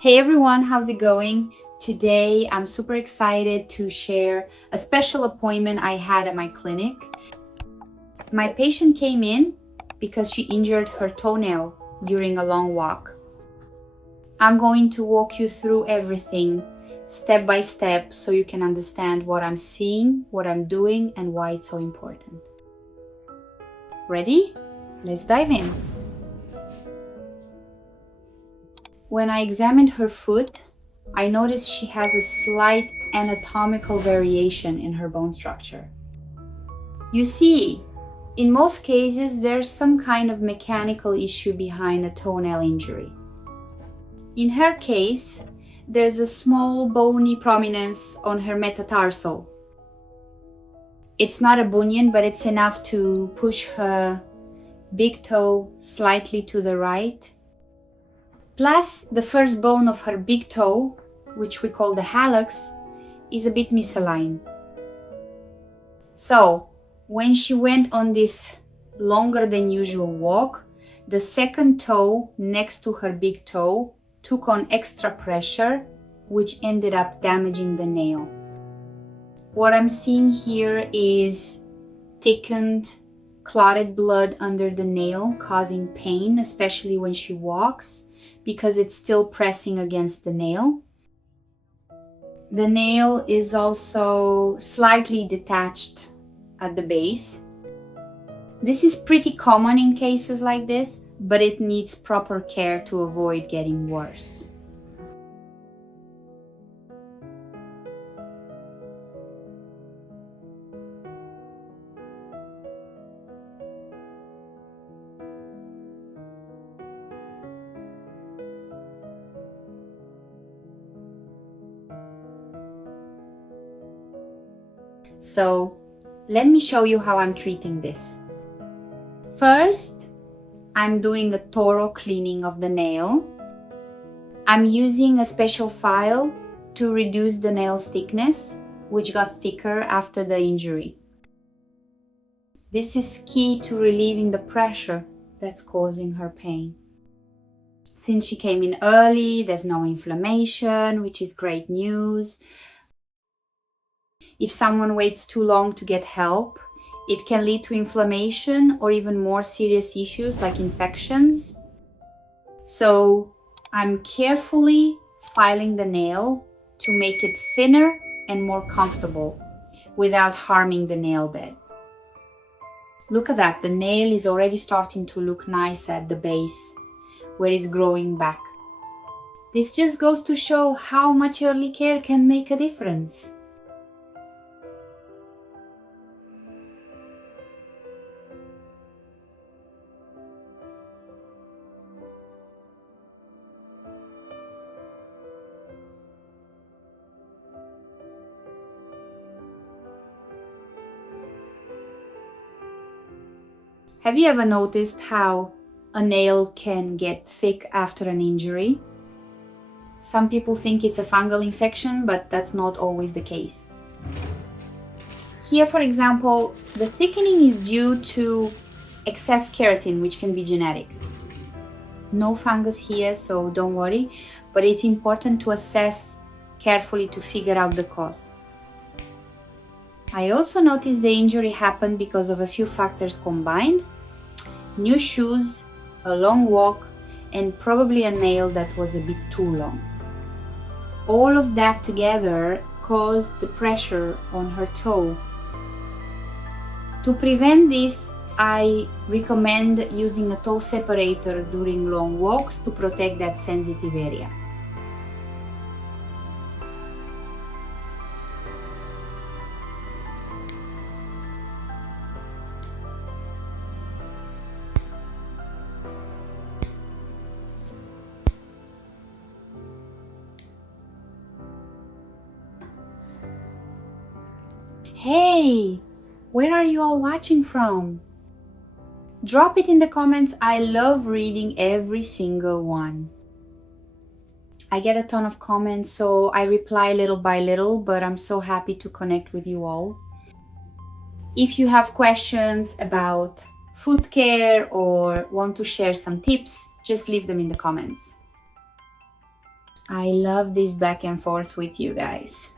Hey everyone, how's it going? Today I'm super excited to share a special appointment I had at my clinic. My patient came in because she injured her toenail during a long walk. I'm going to walk you through everything step by step so you can understand what I'm seeing, what I'm doing, and why it's so important. Ready? Let's dive in. When I examined her foot, I noticed she has a slight anatomical variation in her bone structure. You see, in most cases, there's some kind of mechanical issue behind a toenail injury. In her case, there's a small bony prominence on her metatarsal. It's not a bunion, but it's enough to push her big toe slightly to the right. Plus, the first bone of her big toe, which we call the hallux, is a bit misaligned. So, when she went on this longer than usual walk, the second toe next to her big toe took on extra pressure, which ended up damaging the nail. What I'm seeing here is thickened, clotted blood under the nail, causing pain, especially when she walks, because it's still pressing against the nail. The nail is also slightly detached at the base. This is pretty common in cases like this, but it needs proper care to avoid getting worse. So, let me show you how I'm treating this. First, I'm doing a thorough cleaning of the nail. I'm using a special file to reduce the nail's thickness, which got thicker after the injury. This is key to relieving the pressure that's causing her pain. Since she came in early, there's no inflammation, which is great news. If someone waits too long to get help, it can lead to inflammation or even more serious issues like infections. So I'm carefully filing the nail to make it thinner and more comfortable without harming the nail bed. Look at that, the nail is already starting to look nice at the base where it's growing back. This just goes to show how much early care can make a difference. Have you ever noticed how a nail can get thick after an injury? Some people think it's a fungal infection, but that's not always the case. Here, for example, the thickening is due to excess keratin, which can be genetic. No fungus here, so don't worry, but it's important to assess carefully to figure out the cause. I also noticed the injury happened because of a few factors combined: new shoes, a long walk, and probably a nail that was a bit too long. All of that together caused the pressure on her toe. To prevent this, I recommend using a toe separator during long walks to protect that sensitive area. Hey, where are you all watching from? Drop it in the comments. I love reading every single one. I get a ton of comments, so I reply little by little, but I'm so happy to connect with you all. If you have questions about foot care or want to share some tips, just leave them in the comments. I love this back and forth with you guys.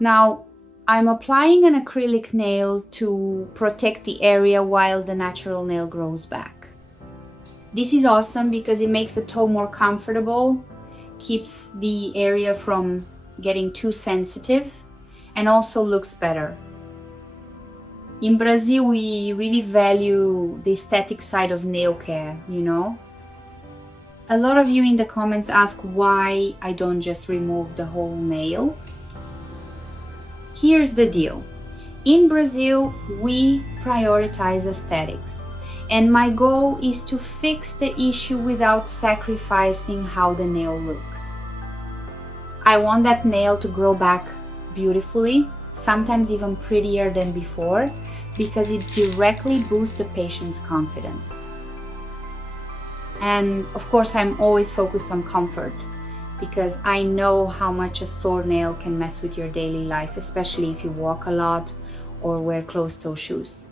Now, I'm applying an acrylic nail to protect the area while the natural nail grows back. This is awesome because it makes the toe more comfortable, keeps the area from getting too sensitive, and also looks better. In Brazil, we really value the aesthetic side of nail care, you know? A lot of you in the comments ask why I don't just remove the whole nail. Here's the deal. In Brazil, we prioritize aesthetics, and my goal is to fix the issue without sacrificing how the nail looks. I want that nail to grow back beautifully, sometimes even prettier than before, because it directly boosts the patient's confidence. And of course, I'm always focused on comfort, because I know how much a sore nail can mess with your daily life, especially if you walk a lot or wear closed-toe shoes.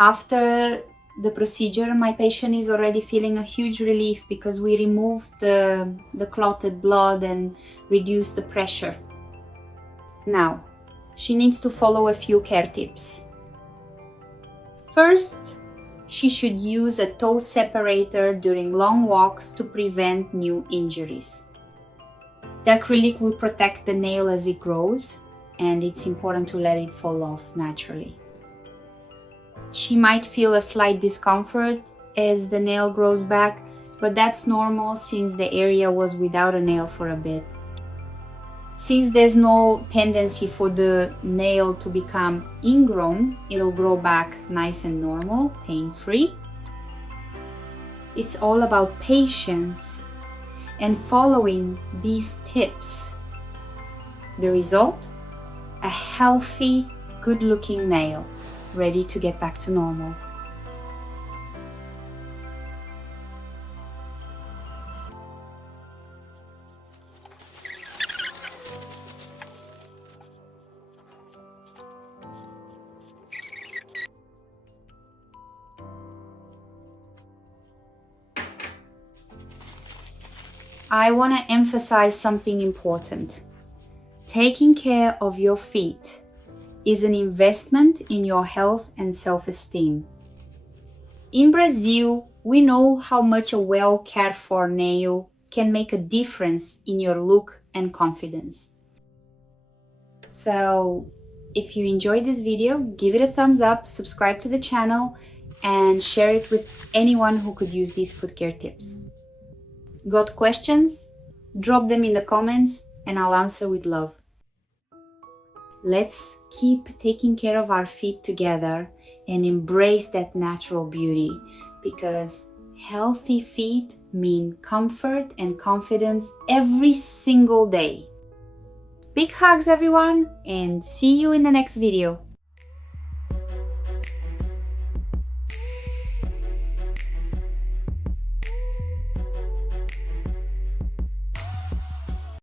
After the procedure, my patient is already feeling a huge relief because we removed the clotted blood and reduced the pressure. Now, she needs to follow a few care tips. First, she should use a toe separator during long walks to prevent new injuries. The acrylic will protect the nail as it grows, and it's important to let it fall off naturally. She might feel a slight discomfort as the nail grows back, but that's normal since the area was without a nail for a bit. Since there's no tendency for the nail to become ingrown, it'll grow back nice and normal, pain-free. It's all about patience and following these tips. The result? A healthy, good-looking nail, ready to get back to normal. I want to emphasize something important. Taking care of your feet is an investment in your health and self-esteem. In Brazil, we know how much a well cared for nail can make a difference in your look and confidence. So, if you enjoyed this video, give it a thumbs up, subscribe to the channel, and share it with anyone who could use these foot care tips. Got questions? Drop them in the comments and I'll answer with love. Let's keep taking care of our feet together and embrace that natural beauty, because healthy feet mean comfort and confidence every single day. Big hugs everyone, and see you in the next video.